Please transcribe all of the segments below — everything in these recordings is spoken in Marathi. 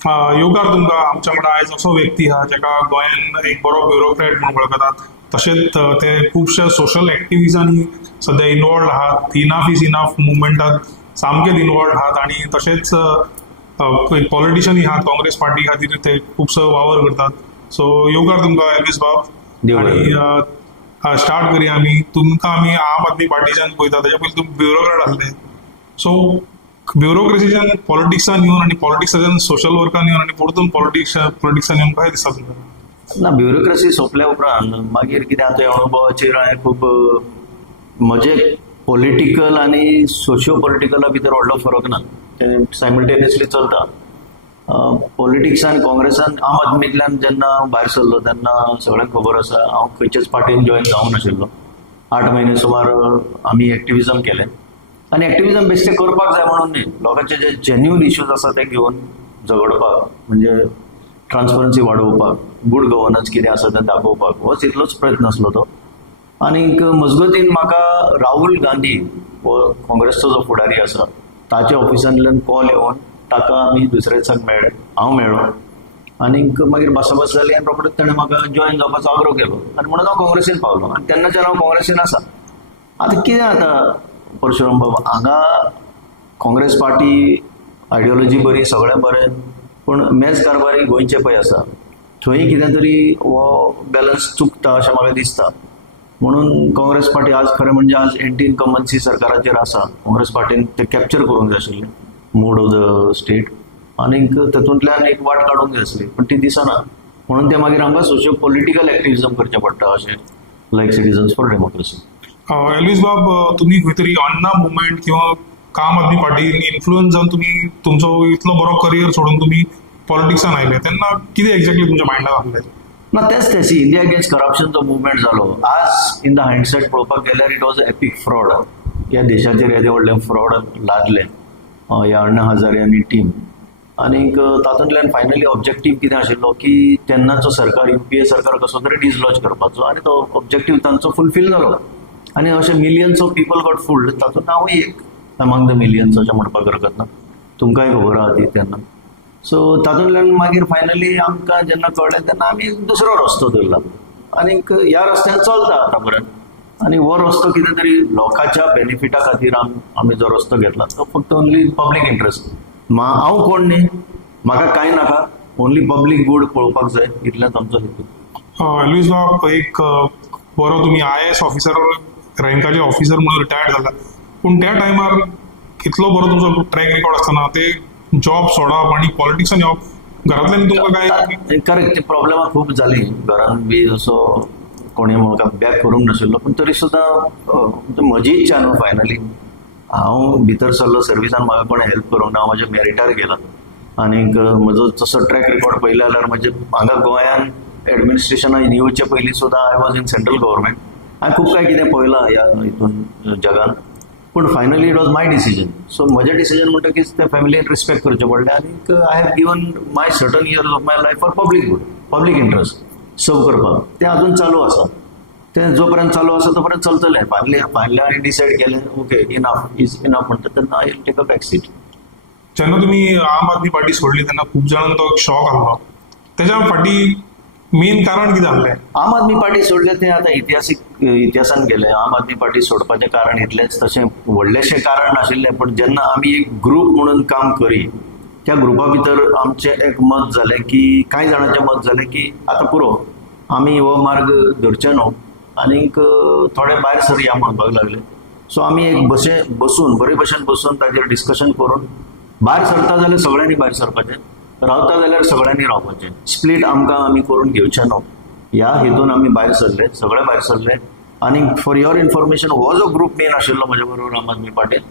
योगार तुमकां आमच्या वांगडा आयज असो व्यक्ती आहा जाका गोंयान एक बरो ब्युरोक्रेट म्हणून वळखतात. तशेंच ते खुबशे सोशल एक्टिविजांनी सध्या इनवॉल्ड आहात. इनफ इज इनफ मुवमेंटात सामकेच इनवॉल्ड आहात आणि तशेंच पॉलिटिशियनय आहात. काँग्रेस पार्टी खातीर ते खुबसो वावर करतात. सो योगार तुमकां एल्वीस बाब. देव बरें आणि स्टार्ट करूया आमी. तुमकां आमी आम आदमी पार्टीच्यान पळयता, ताच्या पयलीं तुमी ब्युरोक्रेट आसले. सो ब्युरोक्रेसीच्यान पॉलिटिक्सान येवन आनी पॉलिटिक्साच्यान सोशल वर्कान येवन आनी परतून पॉलिटिक्सान येवन कशें दिसता तुमकां? ना, ब्युरोक्रेसी सोंपल्या उपरांत मागीर कितें आतां ह्या अनुभवाचेर हांवें खूब म्हजे पॉलिटिकल आनी सोशियो पॉलिटिकला भितर व्हडलो फरक ना, ते सायमल्टेनियसली चलता. पॉलिटिक्सान काँग्रेसान आम आदमींतल्यान जेन्ना भायर सरलो तेन्ना सगळ्यांक खबर आसा हांव खंयच्याच पार्टीन जॉयन जावंक नाशिल्लो. 8 म्हयने सुमार आमी एक्टिविजम केलें आनी एक्टिविजम बेश्टें करपाक जाय म्हणून न्ही, लोकांचे जे जेन्युन इश्यूज आसा ते घेवन झगडपाक, म्हणजे ट्रान्सपरन्सी वाडोवपाक, गुड गव्हर्नन्स कितें आसा तें दाखोवपाक, होच इतलोच प्रयत्न आसलो तो. आनीक मजगतीन म्हाका राहुल गांधी हो काँग्रेसचो जो फुडारी आसा ताच्या ऑफिसांतल्यान कॉल येवन ताका आमी दुसऱ्या दिसाक मेळ्ळे, हांव मेळ्ळो आनीक मागीर भासाभास जाली आनी रोखडेंच ताणें म्हाका जॉयन जावपाचो आग्रो केलो आनी म्हणून हांव काँग्रेसीन पावलो आनी तेन्नाच्यान हांव काँग्रेसीन आसा. आतां कितें जाता परशुराम बाबा, हांगा काँग्रेस पार्टी आयडियोलॉजी बरी, सगळें बरें, पूण मेज कारबारी गोंयचे पळय आसा थंय कितें तरी हो बॅलन्स चुकता अशें म्हाका दिसता. म्हणून काँग्रेस पार्टी आज खरें म्हणजे आज एंटी इन्कम्बन्सी सरकाराचेर आसा. काँग्रेस पार्टीन ते कॅप्चर करूंक जाय आशिल्लें मूड ऑफ द स्टेट आनीक तातूंतल्यान एक वाट काडूंक जाय आसली, पूण ती दिसना. म्हणून ते मागीर आमकां सोशियो पॉलिटिकल एक्टिविजम करचें पडटा, अशें लायक सिटिझन्स फॉर डेमोक्रेसी. एल्वीस बाब, तुम्ही खंय तरी अण्णा मुवमेंट किंवा काम आदमी पार्टीन इन्फ्लुअन्स जावन तुम्ही तुमचो इतलो बरो करियर सोडून तुम्ही पॉलिटिक्सान आयले, तेन्ना कितें एक्झॅक्टली तुमच्या मायंडाक आसलें? ना, तेच तेच इंडिया अगेन्स्ट करप्शन जो मुवमेंट जालो, आज इन द हायंडसायट पळोवपाक गेल्यार इट वॉज एपिक फ्रॉड. ह्या देशाचेर येदे व्हडलें फ्रॉड लादलें ह्या अण्णा हजारे आनी टीम. आनीक तातूंतल्यान फायनली ऑब्जेक्टीव कितें आशिल्लो की तेन्नाचो सरकार, UPA सरकार कसो तरी डिसलॉज करपाचो, आनी तो ऑब्जेक्टीव तांचो फुलफील जालो. आनी अशे millions of people got fooled, तातूंत हांवूय एक अमंग द मिलियन्स अशें म्हणपाक हरकत ना, तुमकांय खबर आहा ती तेन्ना. सो तातूंतल्यान मागीर फायनली आमकां जेन्ना कळ्ळें तेन्ना आमी दुसरो रस्तो धरला आनीक ह्या रस्त्यान चलता आतां पर्यंत. आनी हो रस्तो कितें तरी लोकांच्या बेनिफिटा खातीर आमी जो रस्तो घेतला तो फक्त ओन्ली पब्लीक इंट्रस्ट. हांव कोण न्ही, म्हाका कांय नाका, ओन्ली पब्लीक गूड पळोवपाक जाय, इतलेंच आमचो हेतू. एल्वीस बाब, एक बरो तुम्ही IAS ऑफिसर रँकाचे ऑफिसर म्हणून रिटायर्ड जाला, पूण त्या टायमार कितलो बरो तुमचो ट्रॅक रेकॉर्ड आसतना ते जॉब सोडप आणि पॉलिटिक्सान येवप घरांतल्यान तुमकां काय? करेक्ट, ती प्रॉब्लेमां खूब जाली घरान बी. असो कोणी म्हाका बॅक करूंक नाशिल्लो, पूण तरी सुद्दां म्हजी इच्छा न्हू. फायनली हांव भितर सरलो सर्विसान, म्हाका कोणें हेल्प करूंक ना, हांव म्हाज्या मॅरिटार गेला. आनीक म्हजो तसो ट्रॅक रेकॉर्ड पळयलो जाल्यार म्हणजे हांगा गोंयान एडमिनिस्ट्रेशनान येवचे पयलीं सुद्दां I was in central government. हांवें खूब काय कितें पळयलां ह्या हितून जगान, पूण finally it was my decision. So म्हजें डिसिजन म्हणटकीच ते फॅमिलीन रिस्पेक्ट करचें पडलें आनीक I have given my certain years of my life for public good, public interest सर्व करपाक. तें अजून चालू आसा, तें जो पर्यंत चालू आसा तो पर्यंत चलतलें. फायनली हांवें डिसायड केलें ओके इनफ इज इनफ म्हणटा तेन्ना I will take a back seat. जेन्ना तुम्ही आम आदमी पार्टी सोडली तेन्ना खूब जाणांक तो एक शॉक आसलो. तेच्या फाटी मेन कारण कितें आसलें? आम आदमी पार्टी सोडलें तें आतां इतिहासान गेलें. आम आदमी पार्टी सोडपाचें कारण इतलेंच, तशें व्हडलेंशें कारण नाशिल्लें, पण जेन्ना आमी एक ग्रूप म्हणून काम करी, त्या ग्रुपा भितर आमचें एक मत जालें की कांय जाणांचें मत जालें की आतां पुरो आमी हो मार्ग धरचे न्हू आनीक थोडे भायर सरया म्हणपाक लागले. सो आमी एक बसून बरे भशेन बसून ताचेर डिस्कशन करून भायर सरता जाल्यार सगळ्यांनी भायर सरपाचें, रावता जाल्यार सगळ्यांनी रावपाचें. स्प्लीट आमी करून घेवचें न्हू, ह्या हेतून आमी भायर सरले, सगळे भायर सरले. आनी फॉर युअर इन्फॉर्मेशन हो जो ग्रूप मेन आशिल्लो म्हजे बरोबर आम आदमी पार्टीन,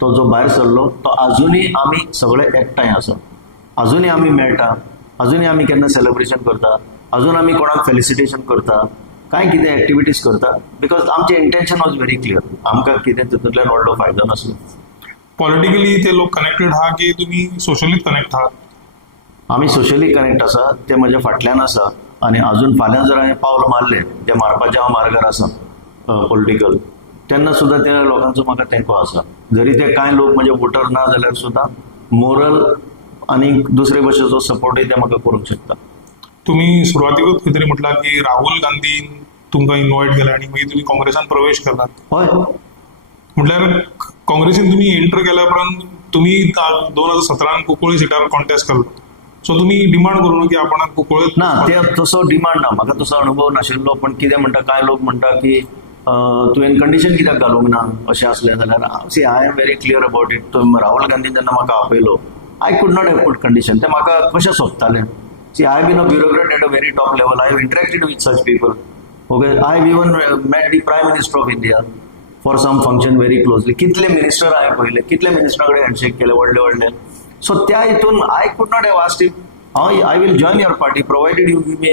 तो जो भायर सरलो तो अजुनूय आमी सगळे एकठांय आसा, अजुनूय आमी मेळटा, अजुनूय आमी केन्ना सेलिब्रेशन करता, अजून आमी कोणाक फेलिसिटेशन करता, कांय कितें एक्टिविटीज करता, बिकॉज आमचें इंटेंशन वॉज व्हेरी क्लियर. आमकां कितें तितूंतल्यान व्हडलो फायदो नासलो. पॉलिटिकली ते लोक कनेक्टेड आहा की तुमी सोशली कनेक्ट आहात? आमी सोशली कनेक्ट आसा, ते म्हज्या फाटल्यान आसा. आनी अजून फाल्यां जर हांवें पावल मारलें जे मारपाच्या हांव मार्गार आसा पॉलिटिकल, तेन्ना सुद्दां त्या लोकांचो म्हाका तेंको आसा. जरी ते कांय लोक म्हजे वोटर ना जाल्यार सुद्दां मोरल आणि दुसरे भाशेचो सपोर्टूय ते म्हाका करूंक शकता. तुम्ही सुरुवातीकच खंय तरी म्हटलां की राहुल गांधी तुमकां इन्वायट केला आणि मागीर तुम्ही काँग्रेसान प्रवेश केलात. हय, म्हटल्यार काँग्रेसीन तुम्ही एंटर केल्या उपरांत तुम्ही 2017 कुंकळ्ळे सीटार कॉन्टेस्ट केलो. सो तुम्ही डिमांड करू की आपण कुंकळ्ळे ना ते तसो डिमांड ना, म्हाका तसो अनुभव नाशिल्लो. पण कितें म्हणटा कांय लोक म्हणटा की तुवें कंडिशन कित्याक घालूंक ना अशें असलें जाल्यार see I am very clear about it. Rahul गांधीन जेन्ना म्हाका आपयलो I could not have put condition. ते म्हाका कशें सोंपतालें. See I been a bureaucrat at a very top level. I have interacted with such people. Okay, I have even met the prime minister of India for some function very closely. कितले मिनिस्टर हांवें पळयले, कितले मिनिस्टरा कडेन हँडशेक केले व्हडले व्हडले. सो त्या हितून I could not have asked if I will join your party provided you give me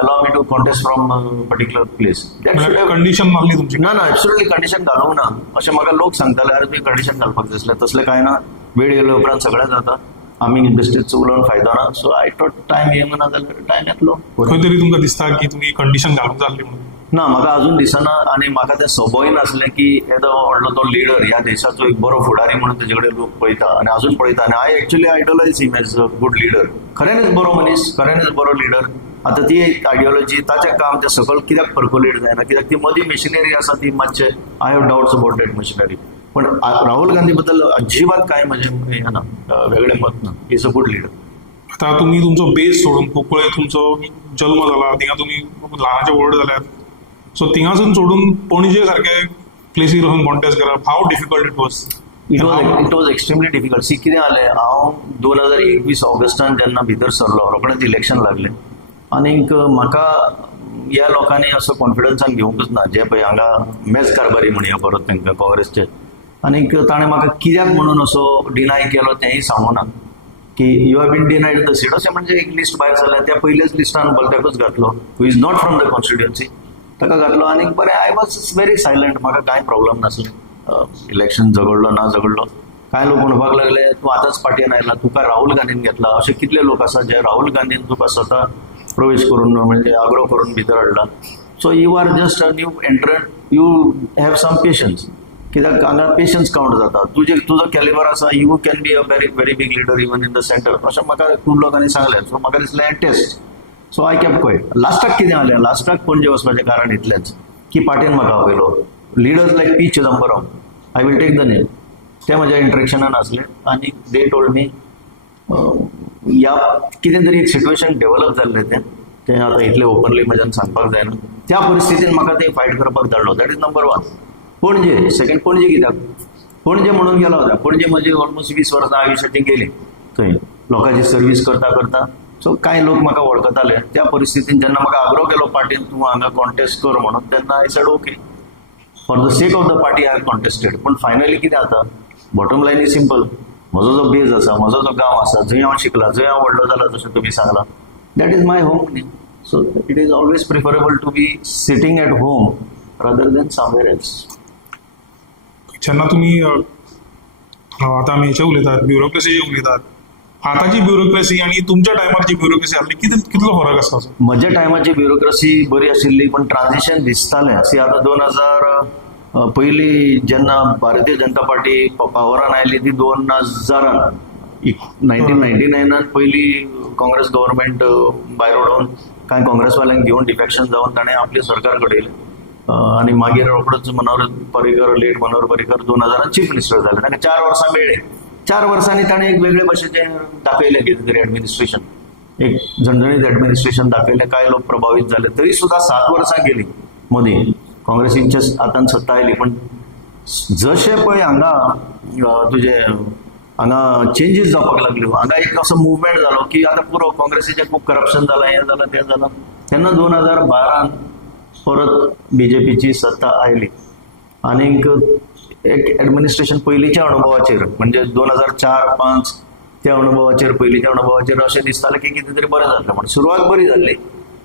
allow me to contest from a particular place. That should have condition मारली तुमची. ना ऍब्सोल्युटली कंडिशन घालूंक ना अशें म्हाका लोक सांगताले. अरे तुवें कंडिशन घालपाक जाय आसलें. तसलें कांय ना. वेळ येयल्या उपरांत सगळें जाता. आमी बेश्टेच उलोवन फायदो ना. सो आय थॉट टायम येवंक ना जाल्यार टायम येतलो. खंय तरी तुमकां दिसता की तुम्ही कंडिशन घालूंक जाल्ली म्हणून. ना म्हाका अजून दिसना. आनी म्हाका तें सबय नासलें की येदो व्हडलो तो लिडर ह्या देशाचो एक बरो फुडारी म्हणून तेजे कडेन लोक पळयता आनी अजून पळयता. आनी I actually idealise him as a good leader. खऱ्यानीच बरो मनीस, खऱ्यानीच बरो लिडर. आतां ती आयडियोलॉजी ताचें काम तें सकयल कित्याक पर्कुलेट जायना, कित्याक ती मदीं मशिनरी आसा ती मातशें I have doubts about that machinery. पण राहुल गांधी बद्दल अजिबात कांय म्हजें हें ना, वेगळें मत ना. Is a good leader. आता तुम्ही तुमचो बेस सोडून कुंकळ्ळे तुमचो जल्म जाला, थिंगा तुम्ही ल्हानाचे व्हड जाल्यात. सो थिंगासून सोडून पणजे सारखे प्लेसीर वचून कॉन्टेस्ट करप how difficult it was. It was extremely difficult. See कितें जालें, हांव 2021 ऑगस्टान जेन्ना भितर सरलो रोखडेंच इलेक्शन लागलें. आनीक म्हाका ह्या लोकांनी असो कॉन्फिडन्सान घेवंकच ना जे पळय हांगा मेज कारबारी म्हणया परत तांकां काँग्रेसचे. आनीक ताणें म्हाका कित्याक म्हणून असो डिनाय केलो तेंय सांगूं ना की you have been denied the seat. अशें म्हणजे एक लिस्ट भायर सरल्या त्या पयल्याच लिस्टान बलत्याकूच घातलो who is not from the constituency. ताका घातलो आनीक बरें आय वॉज व्हेरी सायलंट. म्हाका कांय प्रॉब्लम नासलें. इलेक्शन झगडलो ना झगडलो. कांय लोक म्हणपाक लागले तूं आतांच पार्टीन आयला, तुका राहुल गांधीन घेतला. अशे कितले लोक आसा जे राहुल गांधीन तुका स्वता प्रवेश करून म्हणजे आग्रो करून भितर हाडला. So you are just a new entrant. You have some patience. कित्याक हांगा पेशन्स काउंट जाता. तुजो कॅलिबर आसा. You can be a very very big leader even in the centre. अशें म्हाका खूब लोकांनी सांगलें. सो म्हाका दिसलें test. So I kept quiet. लास्टाक कितें जालें, लास्टाक पणजे वचपाचें कारण इतलेंच की पार्टीन म्हाका आपयलो. Leaders like P Chidambaram, I will take the name. ते म्हज्या इंट्रॅक्शनान आसले आनी दे टोल्ड मी ह्या कितें तरी एक सिट्युएशन डेव्हलप जाल्लें तें आतां इतलें ओपनली म्हज्यान सांगपाक जायना. त्या परिस्थितीन म्हाका तें फायट करपाक धाडलो. That is number 1. पणजे सेकंड. पणजे कित्याक पणजे म्हणून गेलो होता. पणजे म्हजी ऑलमोस्ट 20 वर्सां आयुश्याची गेली थंय लोकांची सर्वीस करता करता. सो कांय लोक म्हाका वळखताले. त्या परिस्थितीन जेन्ना म्हाका आग्रो केलो पार्टीन तूं हांगा कॉन्टेस्ट कर म्हणून, तेन्ना I said okay for the sake of the party I have contested. पूण फायनली कितें जाता, बॉटम लायन इज सिंपल. म्हजो जो बेज आसा, म्हजो जो गांव आसा, जंय हांव शिकला, जंय हांव व्हडलो जाला, जशें तुमी सांगला, दॅट इज माय होम न्ही. So it is always preferable to be sitting at home rather than somewhere else. जेन्ना तुम्ही आता आमी हेचे उलयतात, ब्युरोक्रेसीचे उलयतात, आतांची ब्युरोक्रेसी आणि तुमच्या टायमारची ब्युरोक्रेसी आसली कितलो फरक आसा? म्हज्या टायमाची ब्युरोक्रेसी बरी आशिल्ली, पण ट्रान्झिशन दिसतालें. सी आतां 2000 पयलीं जेन्ना भारतीय जनता पार्टी पावरान आयली ती 2000 1999 पयलीं काँग्रेस गव्हर्मेंट भायर उडोवन कांय काँग्रेसवाल्यांक घेवन डिफेक्शन जावन ताणें आपली सरकार घडयलें. आनी मागीर रोखडोच Manohar Parrikar, late Manohar Parrikar 2000 chief minister जाले. ताणें 4 वर्सां मेळ्ळे. 4 वर्सांनी ताणें एक वेगळे भशेचें दाखयलें कितें तरी एडमिनिस्ट्रेशन, एक झणझणीत एडमिनिस्ट्रेशन दाखयलें. कांय लोक प्रभावीत जाले. तरी सुद्दां 7 वर्सां गेली मदीं काँग्रेसीच्या हातान सत्ता आयली. पण जशें पळय हांगा तुजे हांगा चेंजीस जावपाक लागल्यो, हांगा एक असो मुवमेंट जालो की आतां पुरो काँग्रेसीचें खूब करप्शन जालां, हें जालां तें जालां. तेन्ना 2012 परत बीजेपीची सत्ता आयली. आनीक एक एडमिनिस्ट्रेशन पयलींच्या अनुभवाचेर म्हणजे 2004-05 त्या अनुभवाचेर, पयलींच्या अनुभवाचेर अशें दिसतालें की कितें तरी बरें जातलें म्हणून. सुरवात बरी जाल्ली,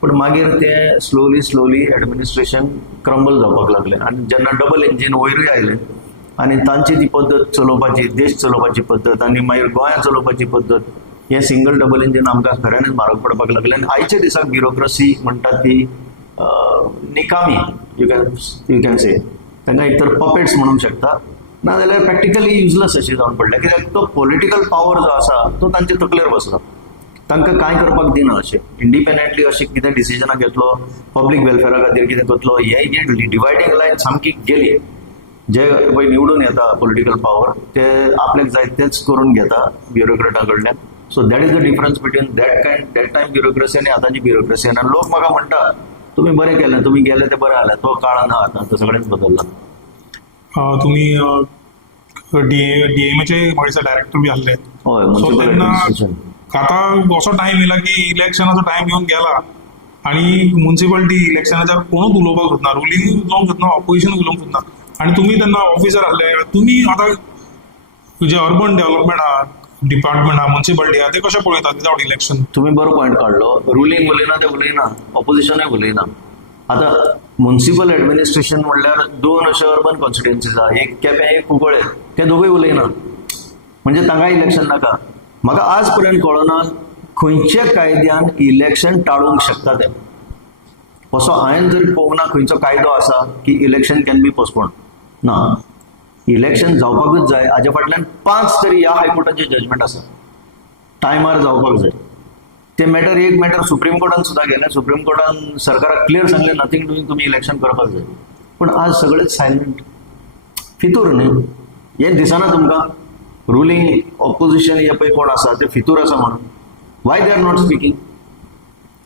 पण मागीर तें स्लोली एडमिनिस्ट्रेशन क्रम्बल जावपाक लागलें. आनी जेन्ना डबल इंजीन वयरूय आयलें आनी तांची ती पद्दत चलोवपाची, देश चलोवपाची पद्दत आनी मागीर गोंया चलोवपाची पद्दत, हें सिंगल डबल इंजीन आमकां खऱ्यांनीच म्हारग पडपाक लागलें. आनी आयच्या दिसाक ब्युरोक्रेसी म्हणटा ती निकामी, यू कॅन से. तांकां एक तर पपेट्स म्हणूंक शकता नाजाल्यार प्रॅक्टिकली युजलेस अशी जावन पडल्या, कित्याक तो पॉलिटिकल पावर जो आसा तो तांचे तकलेर बसला. तांकां कांय करपाक दिना अशें इंडिपेंडंटली अशें कितें डिसिजनां घेतलो, पब्लीक वेलफेअरा खातीर कितें करतलो, हे जे डिवायडींग लायन सामकी गेली. जे पळय निवडून येता पॉलिटिकल पावर ते आपल्याक जाय तेच करून घेता ब्युरोक्रेटा कडल्यान. So that is the difference between that time bureaucracy आनी आतांची ब्युरोक्रेसी. आनी लोक म्हाका म्हणटा तुम्ही बरें केलें, तुम्ही गेले ते बरें जालें. तो काळ ना आतां, तो सगळेंच बदलला. तुम्ही डीएमएचे म्हणचे डायरेक्टर बी आसले. हय, सो म्युनिसिपल तेन्ना ऍडमिनिस्ट्रेशन. आता असो टाइम येयला की इलेक्शनाचो टाइम येवन गेला आणि म्युन्सिपालिटी इलेक्शनाच्या कोणूच उलोवपाक सोदना, रुलींग उलोवंक सोदना, ऑपोजिशन उलोवंक सोदना. आणि तुम्ही तेन्ना ऑफिसर आसले, तुम्ही आता जे अर्बन डेव्हलपमेंट आहा, डिपार्टमेंट आहा, म्युन्सिपालिटी आहा, ते कशें पळयतात विदाउट इलेक्शन? तुम्ही बरो पॉयंट काढलो. रुलींग उलयना ते उलयना, ऑपोजिशनूय उलयना. आता म्युनिसिपल ऍडमिनिस्ट्रेशन म्हणल्यार दोन अशे अर्बन कॉन्स्टिट्युएन्सीज आहा, एक केपें एक कुंकळे. ते दोगूय उलयना, म्हणजे तांकां इलेक्शन नाका. म्हाका आज पर्यंत कळना खंयच्या कायद्यान इलेक्शन टाळूंक शकता ते. असो हांवें जरी पळोवंक ना खंयचो कायदो आसा की इलेक्शन कॅन बी पोस्टपोन. ना, इलेक्शन जावपाकूच जाय. हाजे फाटल्यान 5 तरी ह्या हायकोर्टाचे जजमेंट आसा, टायमार जावपाक जाय. ते मॅटर एक मॅटर सुप्रीम कोर्टान सुद्दां गेलें. सुप्रीम कोर्टान सरकाराक क्लियर सांगलें नथींग डुईंग, तुम्ही इलेक्शन करपाक जाय. पण आज सगळेच सायलंट, फितूर न्ही. हें दिसना तुमकां? रुलींग ऑपोजिशन हे पळय कोण आसा ते फितूर आसा म्हणून. Y they are not speaking?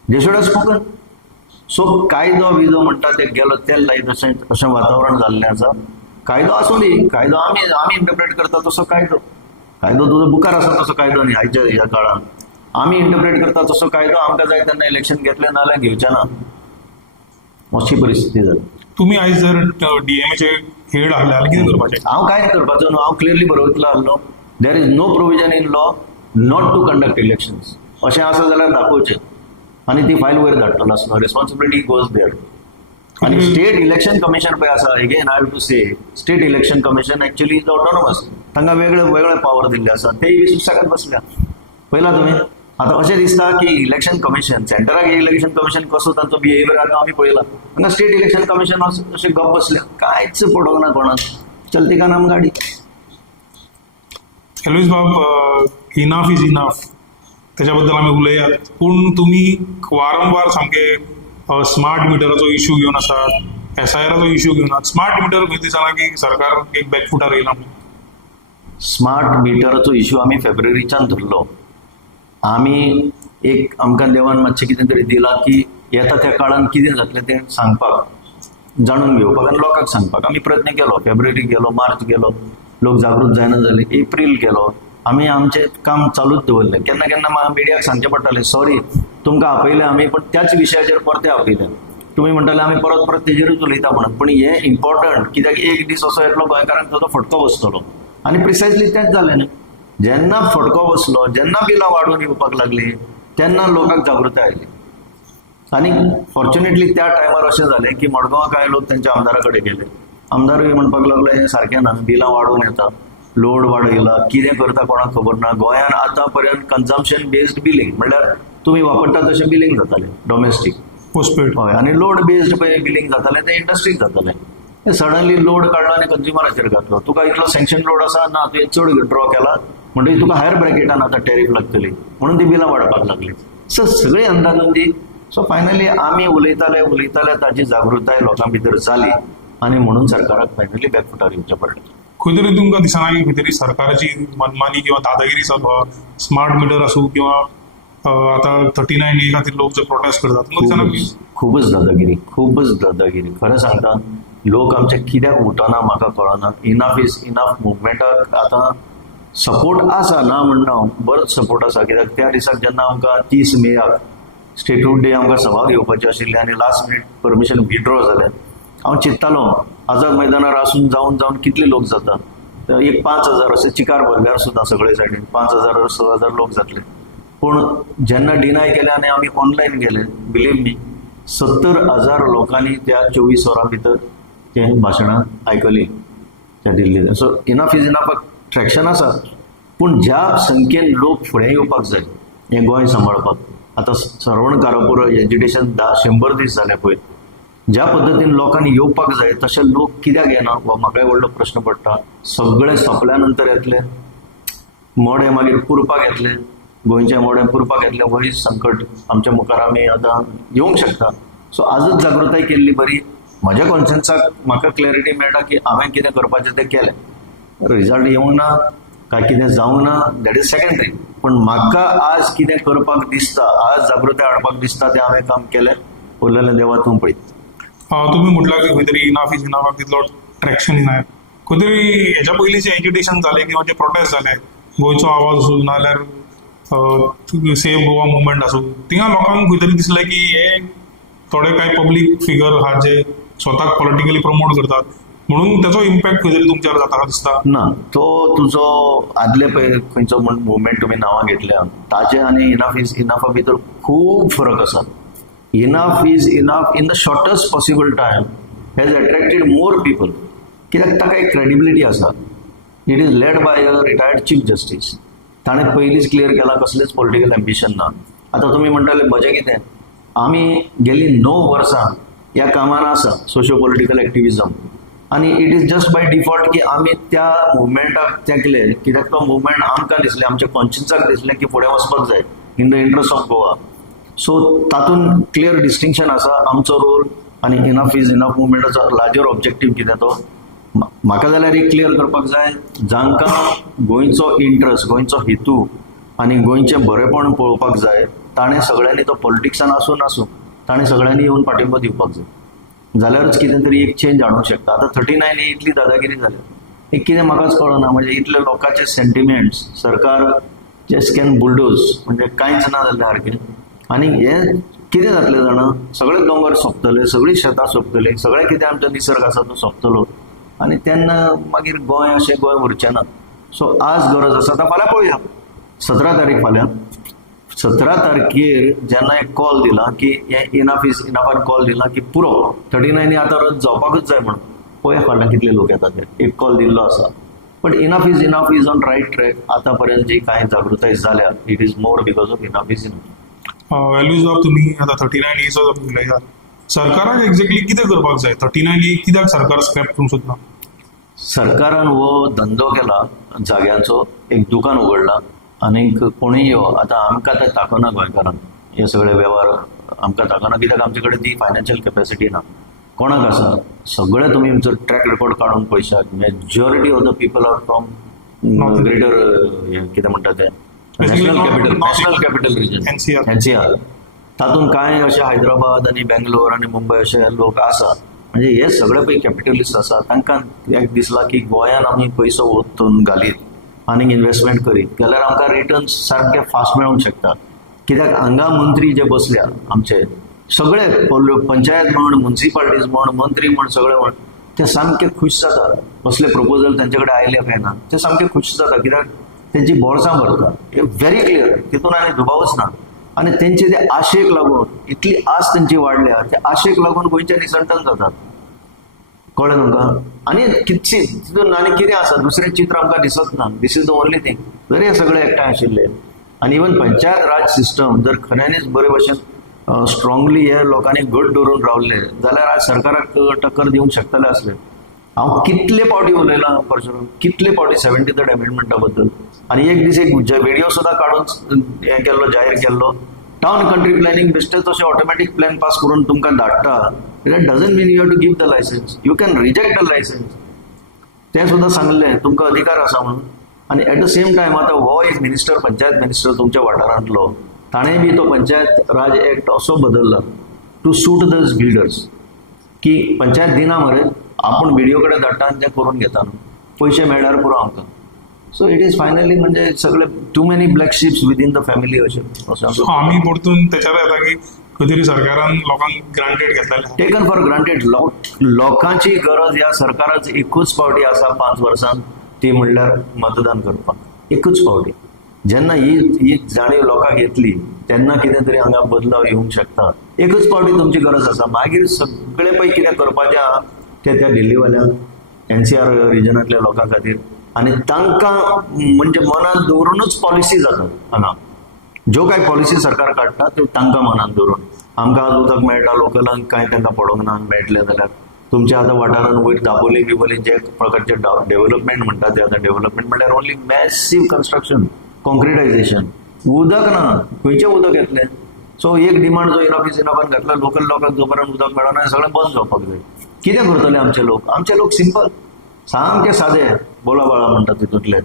They should have spoken. So कायदो विदो म्हणटा ते गेलो तेल लायत अशें वातावरण जाल्लें आसा. कायदो आसूं दी, कायदो आमी इंटरप्रेट करता तसो कायदो. कायदो तुजो बुकार आसा तसो कायदो न्ही. आयच्या ह्या काळान आमी इंटरप्रेट करता तसो कायदो. आमकां जाय तेन्ना इलेक्शन घेतलें नाल्यार घेवचें ना, अशी परिस्थिती जाली. तुम्ही आयज जर डीएमएचे हेड आसले जाल्यार कितें करपाचें? हांव कांय करपाचो न्हू. हांव क्लियरली बरयतलो आसलो, there is no provision in law not to conduct elections. अशें आसा जाल्यार दाखोवचें आनी ती फायल वयर धाडटलो आसलो. Responsibility goes there. आणि स्टेट इलेक्शन कमिशन पळय आसा, again I have to say, state election commission actually is autonomous. तांकां वेगळे वेगळे पावर दिल्ले आसा. तेय बी सुशेगाद बसल्या. पळयला तुमी? आतां अशें दिसता की इलेक्शन कमिशन, सेंटराक इलेक्शन कमिशन कसो तांचो बिहेवियर आतां आमी पळयला. हांगा स्टेट इलेक्शन कमिशन अशें गप बसल्या, कांयच पडोंक ना कोणाक. चलती का नाम गाडी. एलवीस बाब, इनफ इज इनफ, त्याच्याबद्दल आम्ही उलयात. पूण तुम्ही वारंवार सामके स्मार्ट मिटराचो इश्यू घेवन आसात, SIRाचो इश्यू घेवन आसात. स्मार्ट मिटर खंय दिसना की सरकार एक बॅकफुटार येयला म्हणून? स्मार्ट मिटराचो इश्यू आमी फेब्रुवारीच्यान धरलो. आमी एक आमकां देवान मातशें कितें तरी दिलां की येता त्या काळान कितें जातलें तें सांगपाक, जाणून घेवपाक आनी लोकांक सांगपाक. आमी प्रयत्न केलो. फेब्रुवारी गेलो, मार्च गेलो, लोक जागृत जायना जाले. एप्रील गेलो, आमी आमचें काम चालूच दवरलें. केन्ना केन्ना म्हाका मिडियाक सांगचें पडटालें, सॉरी तुमकां आपयलें आमी, पण त्याच विशयाचेर परते आपयलें. तुमी म्हणटाले आमी परत परत तेजेरूच उलयता म्हणून. पण हें इम्पॉर्टंट, कित्याक एक दीस असो येतलो गोंयकारांक ताचो फटको बसतलो. आनी प्रिसायसली तेंच जालें न्ही. जेन्ना फटको बसलो, जेन्ना बिलां वाडून येवपाक लागली, तेन्ना लोकांक जागृताय आयली. आनी फॉर्च्युनेटली त्या टायमार अशें जालें की मडगांवां कांय लोक तेंच्या आमदारा कडेन गेले. आमदारूय म्हणपाक लागलो हें सारकें ना, बिलां वाडून येता, लोड वाडयला, कितें करता कोणाक खबर ना. गोंयान आतां पर्यंत कन्जम्पशन बेस्ड बिलींग म्हणल्यार तुमी वापरता तशें बिलींग जातालें डॉमेस्टीक, पोस्टपेड. हय. आनी लोड बेस्ड पळय बिलींग जातालें तें इंडस्ट्रीक जातालें. तें सडनली लोड काडलो आनी कंज्युमराचेर घातलो. तुका इतलो सँक्शन लोड आसा ना, तुवें चड ड्रॉ केला म्हणजे तुका हायर ब्रॅकेटान आतां टॅरीफ लागतली म्हणून ती बिलां वाडपाक लागली. सो सगळी अंदाजुंदी. सो फायनली आमी उलयताले ताची जागृताय लोकां भितर जाली आनी म्हणून सरकाराक फायनली बॅकफुटार येवचें पडलें. खंय तरी तुमकां दिसना की खंय तरी सरकाराची मनमानी किंवा दादागिरी स्मार्ट मीटर आसूं किंवा आता 39A खातीर लोक जे प्रोटेस्ट करतात, तुमकां दिसना की खूबच दादागिरी. खरें सांगता, लोक आमचे कित्याक उठना म्हाका कळना. इनफ इज इनफ मुवमेंटाक आतां सपोर्ट आसा, ना म्हणना हांव, बरोच सपोर्ट आसा. कित्याक त्या दिसाक जेन्ना आमकां 30 मेक स्टेटहूड डे आमकां सभा घेवपाची आशिल्ली आनी लास्ट मिनीट परमिशन विड्रॉ जालें. हांव चिंत्तालो आझाद मैदानार आसून जावन कितले लोक जातात. एक 5,000 अशें चिकार भरल्यार सुद्दां सगळे सायडीन 5,000 6,000 लोक जातले. पूण जेन्ना डिनाय केलें आनी आमी ऑनलायन गेले, बिलीव मी 70,000 लोकांनी त्या 24 वरां भितर तें भाशणां आयकलीं त्या दिल्लीन. सो इनफ इज इनफाक ट्रॅक्शन आसा. पूण ज्या संख्येन लोक फुडें येवपाक जाय हें गोंय सांबाळपाक. आतां श्रवण कारापूर एज्युकेशन 100 दीस जाले पळय. ज्या पद्दतीन लोकांनी येवपाक जाय तशे लोक कित्याक येना हो म्हाकाय व्हडलो प्रश्न पडटा. सगळे सोंपल्या नंतर येतले, मोडे मागीर पुरपाक येतले, गोंयचे मोडे पुरपाक येतले, वही संकट आमच्या मुखार आमी आतां येवंक शकता. सो आजच जागृताय केल्ली बरी. म्हज्या कॉन्शियन्साक म्हाका क्लॅरिटी मेळटा की हांवें कितें करपाचें तें केलें. रिजल्ट येवंक ना काय कितें जावंक ना दॅट इज सेकंडरी. पण म्हाका आज कितें करपाक दिसता, आज जागृताय हाडपाक दिसता तें हांवें काम केलें. उरलेलें देवा तूं पळय. तुम्ही म्हटलं की खंय तरी इनाफ इज इनाफाक तितलो ट्रॅक्शन ना. खंय तरी हेच्या पयलींचे एज्युटेशन जाले किंवा जे प्रोटेस्ट जाले, गोंयचो आवाज आसूं नाल्यार सेव्ह गोवा मुवमेंट आसूं, थिंगा लोकांक खंय तरी दिसलें की हे थोडे कांय पब्लीक फिगर आहात जे स्वताक पॉलिटिकली प्रमोट करतात, म्हणून त्याचो इम्पॅक्ट खंय तरी तुमच्यावर जाता का दिसता? ना, तो तुजो आदले पळय खंयचो मुवमेंट तुमी नांवां घेतल्या ताचे आनी इनाफ इज इनाफा भितर खूब फरक आसा. Enough is enough in the shortest possible time has attracted more people. कित्याक ताका एक क्रेडिबिलिटी आसा. It is led by a retired chief justice. ताणें पयलींच क्लियर केला कसलेंच पॉलिटिकल एम्बिशन ना. आतां तुमी म्हणटाले म्हजें कितें, आमी गेली 9 वर्सां ह्या कामान आसा सोशियो पॉलिटिकल एक्टिविजम, आनी it is just by default की आमी त्या मुवमेंटाक तेंकले कित्याक तो मुवमेंट आमकां दिसलें, आमच्या कॉन्शियन्साक दिसलें की फुडें वचपाक जाय in the interest of Goa. So तातूंत क्लियर डिस्टिंक्शन आसा आमचो रोल आनी इनफ इज इनफ मुवमेंटाचो लार्जर ऑब्जेक्टीव कितें तो. म्हाका जाल्यार एक क्लियर करपाक जाय, जांकां गोंयचो इंट्रस्ट, गोंयचो हेतू आनी गोंयचें बरेपण पळोवपाक जाय ताणें सगळ्यांनी तो पॉलिटिक्सान आसूं नासूं ताणें सगळ्यांनी येवन पाठिंबो दिवपाक जाय. जाल्यारच कितें तरी एक चेंज हाडूंक शकता. आतां 39 ही इतली दादागिरी जाल्या, एक कितें म्हाकाच कळना. म्हणजे इतले लोकांचे सेंटिमेंट्स सरकार जस्ट कॅन बुलडोज, म्हणजे कांयच ना जाल्ले सारकें. आनी हें कितें जातलें जाणा, सगळे दोंगर सोंपतले, सगळीं शेतां सोंपतलीं, सगळें कितें आमचो निसर्ग आसा तो सोंपतलो, आनी तेन्ना मागीर गोंय अशें गोंय उरचें ना. सो आज गरज आसा. आतां फाल्यां पळोवया 17 तारीख फाल्यां 17 तारखेर जेन्ना एक कॉल दिला की हें इनाफ इज इनाफान कॉल दिला की पुरो 39 आतां रद्द जावपाकूच जाय म्हणून, पळोवया फाल्यां कितले लोक येतात ते. एक कॉल दिल्लो आसा. But enough is on right track. आतां पर्यंत जी कांय जागृताय जाल्या it is more because of enough is enough. Values of तुम्ही आता 39 इयर्स उलयतात, सरकाराक एक्झॅक्टली कितें करपाक जाय? 39 कित्याक सरकार स्क्रॅप करूंक सोदना? सरकारान हो धंदो केला जाग्यांचो, एक दुकान उगडला आनीक कोणीय यो. आतां आमकां तें ताकना गोंयकारांक हे सगळे वेव्हार आमकां ताकना, कित्याक आमचे कडेन ती फायनान्शियल कॅपॅसिटी ना. कोणाक आसा? सगळे तुमी जर ट्रॅक रेकॉर्ड काडून पळयशात, majority of the people are from greater कितें म्हणटा तें नॅशनल कॅपिटल रिजन एनसीआर. तातूंत कांय अशे हैदराबाद आनी बेंगलोर आनी मुंबय अशे लोक आसा. म्हणजे हे सगळे पळय कॅपिटलिस्ट आसा. तांकां एक दिसला की गोंयान आमी पयसो ओतून घालीत आनीक इन्व्हेस्टमेंट करीत जाल्यार आमकां रिटर्न्स सारके फास्ट मेळूंक शकता. कित्याक हांगा मंत्री जे बसल्या आमचे सगळे पंचायत म्हण, म्युनिसिपालिटीज म्हण, मंत्री म्हण, सगळे म्हण, ते सामके खूश जाता. असले प्रपोजल तेंचे कडेन आयले काय ना ते सामके खूश जाता. कित्याक तेंची बोर्सां भरता. हे व्हेरी क्लियर, तितून आनी दुबावच ना. आनी तेंचे ते आशेक लागून इतली आस तेंची वाडल्या, त्या आशेक लागून गोंयचे निसंटन जातात. कळ्ळें तुमकां? आनी कितशी तितून आनी कितें आसा दुसरें चित्र आमकां दिसत ना. This is the only thing. जरी हे सगळे एकठांय आशिल्ले आनी इवन पंचायत राज सिस्टम जर खऱ्यांनीच बरे भशेन स्ट्रॉंगली हे लोकांनी घट धरून रावले जाल्यार आज सरकाराक टक्कर दिवंक शकतले आसले. हांव कितले पावटी उलयलां परशुराम, कितले पावटी 73rd अमेंडमेंटा बद्दल. आनी एक दीस एक व्हिडिओ सुद्दां काडून हें केल्लो, जाहीर केल्लो. टावन कंट्री प्लॅनिंग बेश्टेच तशें ऑटोमॅटीक प्लॅन पास करून तुमकां धाडटा. That doesn't mean you have to give the licence, you can reject the licence. तें सुद्दां सांगलें तुमकां अधिकार आसा म्हणून. आनी एट द सेम टायम आतां हो एक मिनिस्टर, पंचायत मिनिस्टर तुमच्या वाठारांतलो, ताणें बी तो पंचायत राज एक्ट असो बदलला टू सूट दस बिल्डर्स की पंचायत दिना मरे, आपूण व्हिडिओ कडेन धाडटा आनी तें करून घेता न्हू, पयशे मेळ्ळ्यार पुरो आमकां. सो इट इज फायनली म्हणजे सगळे too many black sheeps within the family अशें आमी परतून त्याच्यावर येता की खंय तरी सरकारान लोकांक ग्रांटेड घेतलेले, टेकन फॉर ग्रांटेड. लोकांची गरज ह्या सरकाराची एकूच पावटी आसा 5 वर्सांत, ती म्हणल्यार मतदान करपाक. एकूच पावटी. जेन्ना ही जाणीव लोकांक येतली तेन्ना कितें तरी हांगा बदलाव येवंक शकता. एकूच पावटी तुमची गरज आसा. मागीर सगळे पळय कितें करपाचें आहा तें त्या दिल्लीवाल्यांक, एनसीआर रिजनांतल्या लोकां खातीर. आनी तांकां म्हणजे मनांत दवरूनच पॉलिसी जाता हांगा. ज्यो कांय पॉलिसी सरकार काडटा त्यो तांकां मनांत दवरून. आमकां आज उदक मेळटा लोकलांक कांय तांकां पडोंक ना मेळटलें जाल्यार तुमच्या आतां वाठारांत वयर दाबोली बिबोली जे प्रकारचे डेव्हलपमेंट म्हणटात ते आतां डेव्हलपमेंट म्हणल्यार ओन्ली मॅसिव्ह कन्स्ट्रक्शन कॉन्क्रिटायझेशन उदक ना खंयचें उदक येतलें सो एक डिमांड जो इनफान घातला लोकल लोकांक जो पर्यंत उदक मेळना हें सगळें बंद जावपाक जाय कितें करतले आमचे लोक सिंपल सामके सादे बोलाबाळा म्हणटात तितूंतले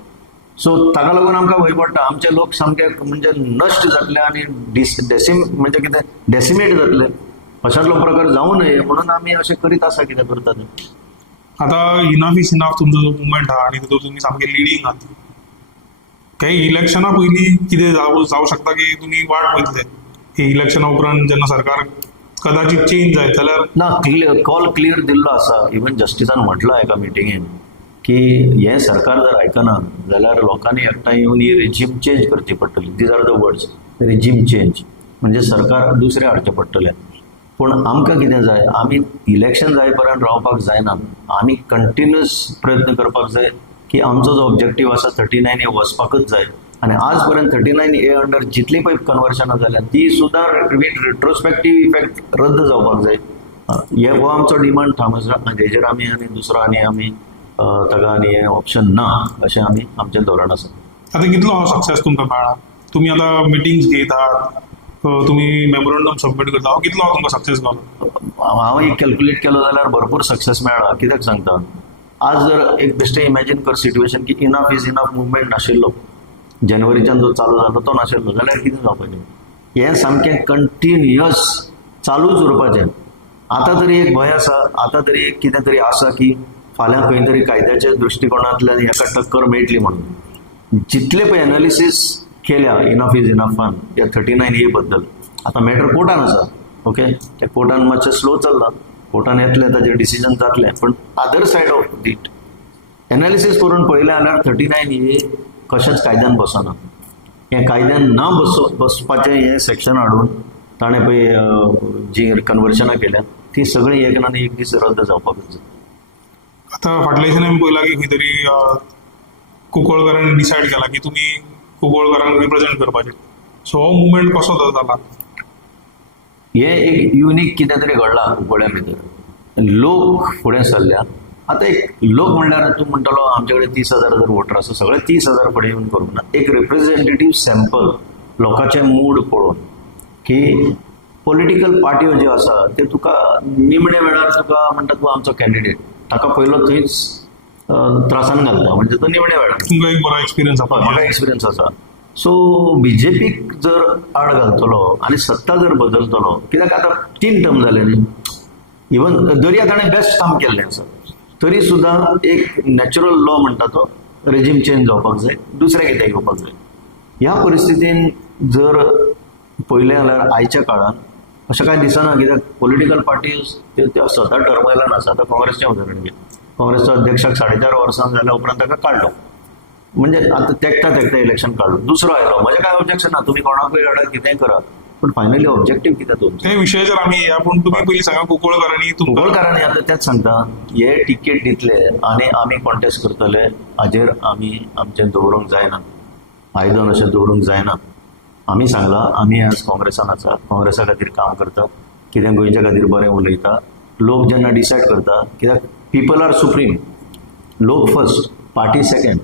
सो ताका लागून आमकां भंय पडटा आमचे लोक सामके म्हणजे नश्ट जातले आनी म्हणजे कितें डेसिमेट जातले अशातलो प्रकार जावं नये म्हणून आमी अशें करीत आसा कितें करता तें आता इनफ इज इनफ तुमचो जो मुवमेंट आहा आणि तितूंत तुमी सामके लिडींग आहात काही इलेक्शना पयलीं कितें जावं शकता की तुमी वाट पयतले ही इलेक्शना उपरांत जेन्ना सरकार कदाचित चेंज जायत जाल्यार ना कॉल क्लियर दिल्लो आसा इवन जस्टिसान म्हटलं एका मिटिंगेन की हे सरकार जर आयकना जाल्यार लोकांनी एकठांय येवन ही रेजीम चेंज करची पडटली these are the words regime change म्हणजे सरकार दुसरें हाडचें पडटलें पूण आमकां कितें जाय आमी इलेक्शन जाय पर्यंत रावपाक जायना आमी कंटिन्युअस प्रयत्न करपाक जाय की आमचो जो ऑब्जेक्टीव आसा 39 हे वचपाकच जाय आनी आज पर्यंत 39A अंडर जितली पळय कन्वर्शनां जाल्यात ती सुद्दां विथ रिट्रोस्पेक्टीव इफेक्ट रद्द जावपाक जाय हो आमचो डिमांड ठाम आसा आनी हेजेर आमी आनी दुसरो आनी आमी ताका आनी हे ऑप्शन ना अशें आमी आमचें धोरण आसा आता कितलो हो सक्सेस तुमकां मेळ्ळा तुमी आतां मिटिंग्स घेतात तुमी मेमोरंडम सबमीट करता कितलो हो तुमकां सक्सेस गावलो हांव एक कॅल्क्युलेट केलो जाल्यार भरपूर सक्सेस मेळ्ळा कित्याक सांगता आज जर एक बेश्टें इमॅजीन कर सिट्युएशन की इनफ इज इनफ मुवमेंट नाशिल्लो जानेवारीच्यान जो चालू जालो तो नाशिल्लो जाल्यार कितें जावपाचें हें सामकें कंटिन्युअस चालूच उरपाचें आतां तरी एक भंय आसा आतां तरी एक कितें तरी आसा की फाल्यां खंय तरी कायद्याच्या दृश्टिकोनांतल्यान हेका टक्कर मेळटली म्हणून जितले पळय एनालिसीस केल्या इनफ इज इनफान या 39A बद्दल आतां मॅटर कोर्टान आसा ओके त्या कोर्टान मातशें स्लो चल्लां कोर्टान येतलें ताजें डिसिजन जातलें पण other said of it analysis करून पळयलें जाल्यार 39A कशेंच कायद्यान बसना हें कायद्यान ना बसपाचें हें सेक्शन हाडून ताणें पळय जी कन्वर्शनां केल्यात ती सगळीं एक ना एक दीस रद्द जावपाकच जाय आता फाटल्या दिसांनी आमी पळयलां की खंय तरी कुंकळकरांनी डिसायड केला की तुमी कुंकळकरांक रिप्रेझेंट करपाचे सो हो मुवमेंट कसो जाला हे एक युनिक कितें तरी घडलां कुंकळ्या भितर लोक फुडें सरल्या आतां एक लोक म्हणल्यार तूं म्हणटलो आमचे कडेन 30,000 जर वोटर आसा सगळे 30,000 फुडें येवन करूंक ना एक रिप्रेझेंटेटीव सॅम्पल लोकांचे मूड पळोवन की पॉलिटिकल पार्ट्यो ज्यो आसा ते तुका निमणे वेळार तुका म्हणटा तूं आमचो कॅन्डिडेट ताका पयलो थंयच त्रासान घालता म्हणजे तो निमणे वेळार तुमकां एक बरो एक्सपिरियन्स आसा म्हाका एक्सपिरियन्स आसा सो बीजेपीक जर आड घालतलो आनी सत्ता जर बदलतलो कित्याक आतां 3 टर्म जाले न्ही इवन दर्या ताणें बेस्ट काम केल्लें आसा तरी सुद्दां एक नॅचरल लॉ म्हणटा तो रेजीम चेंज जावपाक जाय दुसरें कितें येवपाक जाय ह्या परिस्थितीन जर पळयलें जाल्यार आयच्या काळान अशें कांय दिसना कित्याक पॉलिटिकल पार्टीज त्यो स्वता टर्मयलान आसा आतां काँग्रेसचें उदाहरण घे काँग्रेसचो अध्यक्षाक 4.5 वर्सां जाल्या उपरांत ताका काडलो म्हणजे आतां तेकता इलेक्शन काडलो दुसरो आयलो म्हजें कांय ऑब्जेक्शन ना तुमी कोणाकूय हाडात कितेंय करा पण फायनली ऑब्जेक्टीव कितें तुमचें ते विशय जर आमी या पूण तुमी पयलीं सांगा कुंकळकरांनी तुमकां कुंकळकरांनी आतां तेंच सांगता हे टिकेट दितले आनी आमी कॉन्टेस्ट करतले हाजेर आमी आमचें दवरूंक जायना आयदन अशें दवरूंक जायना आमी सांगलां आमी आज काँग्रेसान आसा काँग्रेसा खातीर काम करता कितें गोंयच्या खातीर बरें उलयता लोक जेन्ना डिसायड करता कित्याक पीपल आर सुप्रीम लोक फर्स्ट पार्टी सेकंड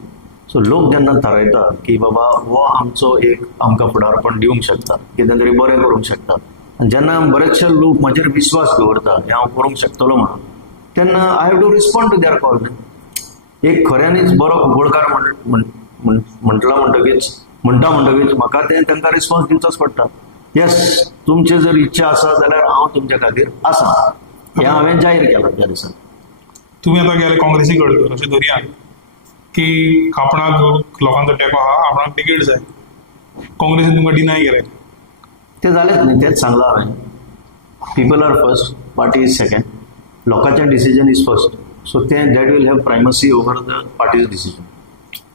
सो लोक जेन्ना थारायता की बाबा हो आमचो एक आमकां फुडारपण दिवंक शकता कितें तरी बरें करूंक शकता आनी जेन्ना बरेचशे लोक म्हजेर विश्वास दवरता हें हांव करूंक शकतलो म्हणून तेन्ना I have to respond to their call एक खऱ्यांनीच बरो कुंकळकार म्हणटा म्हणटकीच म्हाका तांकां रिस्पॉन्स दिवचोच पडटा येस तुमची जर इच्छा आसा जाल्यार हांव तुमच्या खातीर आसा हें हांवें जाहीर केलां त्या दिसा तुमी आतां गेले काँग्रेसी कडेन अशें धरया की आपणाक लोकांचो तेंको आहा आपणाक टिकेट जाय काँग्रेसीन तुमकां डिनाय केलें ते जालेच न्ही तेच सांगलां हांवें people are first party is second लोकांचें डिसिजन इज फर्स्ट सो तें that will have primacy over the party's decision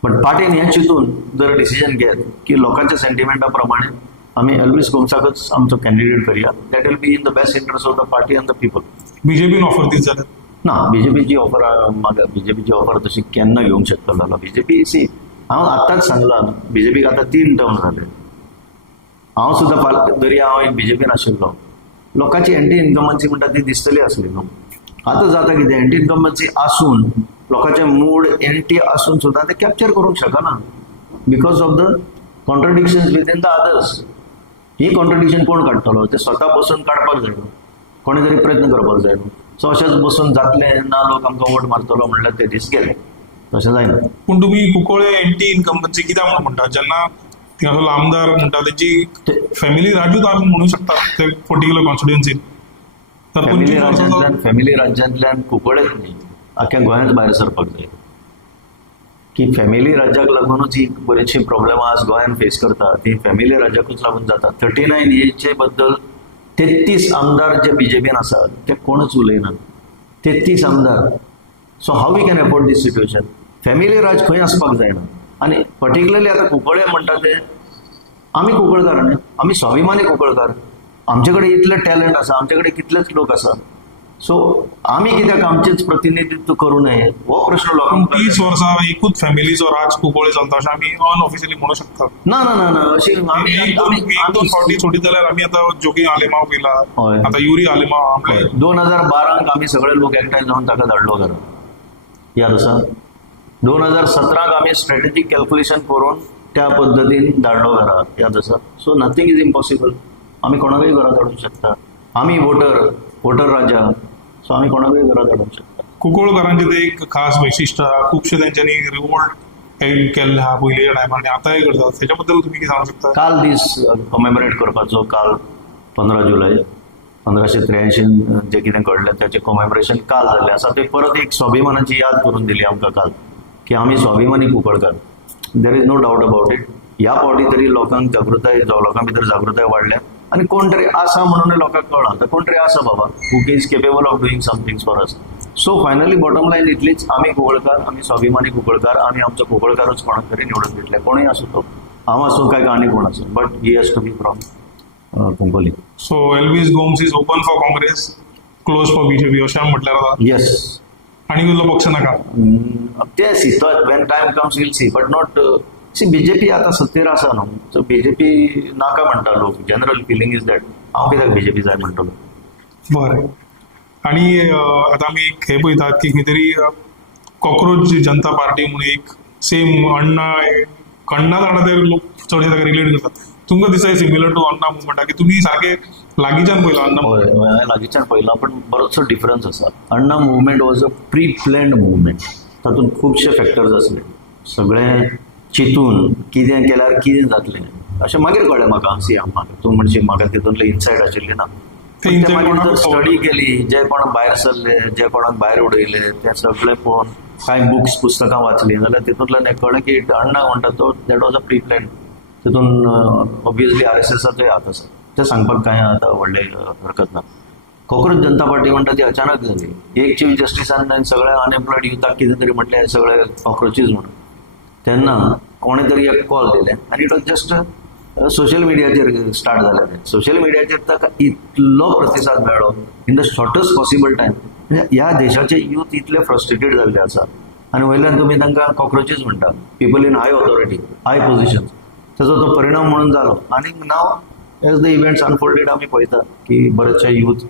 पण पार्टीन हें चिंतून जर डिसिजन घेत की लोकांच्या सेंटिमेंटा प्रमाणे आमी एल्वीस गोमसाकच आमचो कॅन्डिडेट करया that will be in the best interest of the party and the people बीजेपीन ऑफर दीत जाल्यार ना बीजेपीची ऑफर म्हाका बीजेपीची ऑफर तशी केन्ना घेवंक शकतलो बीजेपी सी हांव आतांच सांगलां बीजेपीक आतां 3 टर्म जाले हांव सुद्दां दर्या हांव एक बीजेपीन आशिल्लो लोकांची एंटी इन्कमन्सी म्हणटा ती दिसतली असली न्हू. आतां जाता कितें, एंटी इन्कमन्सी आसून लोकांचे मूड एंटी आसून सुद्दां ते कॅप्चर करूंक शकना because of the contradictions within the others. ही कॉन्ट्रडिक्शन कोण काडटलो, ते स्वता बसून काडपाक जाय न्हू, कोणी तरी प्रयत्न करपाक जाय न्हू. सो अशेंच बसून जातलें ना, लोक आमकां वोट मारतलो म्हणल्यार ते दीस गेले, तशें जायना. पूण तुम्ही कुंकळे एंटी इन्कम्बन्सी कित्याक म्हणून म्हणटा, जेन्ना थिंगासरलो आमदार म्हणटा तेची फॅमिली राजूच आमी म्हणू शकता ते पर्टिक्युलर कॉन्स्टिट्युएन्सीन. तर फॅमिली राज्यांतल्यान कुंकळेच न्ही, आख्या गोंयांत भायर सरपाक जाय. की फॅमिली राज्याक लागूनच ही बरीचशी प्रॉब्लेमां आज गोंयान फेस करता, ती फॅमिली राज्याकूच लागून जाता. 39 एजचे बद्दल 33 आमदार जे बीजेपीन आसात ते कोणच उलयनात. 33 आमदार. So how we can afford this situation. Family राज खंय आसपाक जायना. आणि पर्टिक्युलरली आता कुंकळे म्हणटा ते आमी कुंकळकार न्ही, आमी स्वाभिमानी कुंकळकार. आमचे कडेन इतले टॅलंट आसा, आमचे कडेन कितलेच लोक आसा. सो आमी कित्याक आमचेच प्रतिनिधित्व करूं नये हो प्रश्न लोकांक. 30 वर्सां एकूच फॅमिलीचो राज कुंकळे चलता अशें आमी अनऑफिशियली म्हणू शकता. ना ना ना ना अशी एक दोन फावटी सोडीत जाल्यार आमी आतां जोगी आलेमाव पयला, हय. आतां युरी आलेमाव आपले 2012 आमी सगळे लोक एकठांय जावन ताका धाडलो घरा. याद आसा. 2017 आमी स्ट्रॅटेजीक कॅल्क्युलेशन करून त्या पद्दतीन धाडलो घरा. याद आसा. So nothing is impossible. आमी कोणाकय घरा धाडूंक शकता. आमी वोटर राजा. सो आमी कोणाकय घरा धाडूंक शकता. कुंकळकारांचें ते एक खास वैशिश्ट आहा, खुबशे तेंच्यांनी रिवोल्ट केल्ले आहा पयलींच्या टायमार आनी आतांय करतात. तेच्या बद्दल तुमी कितें सांगूंक शकता? काल दीस कॉमेमोरेट करपाचो, काल 15 जुलय 1583 जे कितें घडलें त्याचें कॉमेमोरेशन काल जाल्लें आसा. ते परत एक स्वाभिमानाची याद करून दिली आमकां काल की आमी स्वाभिमानी Kunkalkar. There is no doubt about it. ह्या फावटी तरी लोकांक लोकां भितर जागृताय वाडल्या आणि कोण तरी आसा म्हणून लोकांक कळना. तर कोण तरी आसा बाबा who is capable of doing something for us. So finally bottom line इतलीच, आमी कुंकळकार, आमी स्वाभिमानी कुंकळकार, आमी आमचो कुंकळकारच कोणाक तरी निवडून दितले. कोणूय आसूं तो, हांव आसूं काय आनी कोण आसूं, but he has to be from Cuncolim. So Elvis Gomes is open for Congress, close for BJP अशें आमी म्हटल्यार जाता. येस. आनी कसलो पक्ष नाका. ते सी तो when time comes will see, but not see. BJP आता सत्तेर आसा न्हू, सो बीजेपी नाका म्हणटा लोक. जनरल फिलिंग इज दॅट हांव कित्याक बीजेपी जाय म्हणटलो. बरें. आनी आतां आमी हे पळयतात की खंय तरी कॉक्रोच जनता पार्टी म्हणून एक सेम अण्णा जाणा ते लोक चडशे ताका रिलेट करतात. तुमकां दिसता सिमिलर टू अण्णा मुवमेंटा की तुमी सारके लागींच्यान पळयला अण्णा? हय, लागींच्यान पळयला, पण बरोचसो डिफरन्स आसा. Anna movement was a pre planned movement. तातूंत खुबशे फॅक्टर्स आसले. सगळें चिंतून कितें केल्यार कितें जातलें अशें मागीर कळ्ळें म्हाका. सी तूं म्हणशी म्हाका तितूंतले इन्सायट आशिल्ली ना. ते मागीर जर स्टडी केली, जे कोण भायर सरले, जे कोणाक भायर उडयले, ते सगळे पळोवन कांय पुस्तकां वाचलीं जाल्यार तितूंतल्यान हें कळ्ळें की अण्णा म्हणटा तो that was a pre plan. तितून ऑब्वियसली RSSचोय हात आसा. ते सांगपाक कांय आतां व्हडले हरकत ना. कॉक्रोच जनता पार्टी म्हणटा ती अचानक जाली. एक चीफ जस्टिसान सगळ्या अनएम्प्लॉयड युथाक कितें तरी म्हटलें सगळे कॉक्रोचीज म्हणून. तेन्ना कोणे तरी एक कॉल दिलें आनी इट वॉज जस्ट सोशल मिडियाचेर स्टार्ट जालें तें. सोशल मिडियाचेर ताका इतलो प्रतिसाद मेळ्ळो इन द शॉर्टस्ट पॉसिबल टायम. म्हणजे ह्या देशाचे यूथ इतले फ्रस्ट्रेटेड जाल्ले आसा आनी वयल्यान तुमी तांकां कॉक्रोचीज म्हणटा, people in high authority, high position. ताचो तो परिणाम म्हणून जालो. आनी now as the events unfolded आमी पळयता की बरेचशे यूथ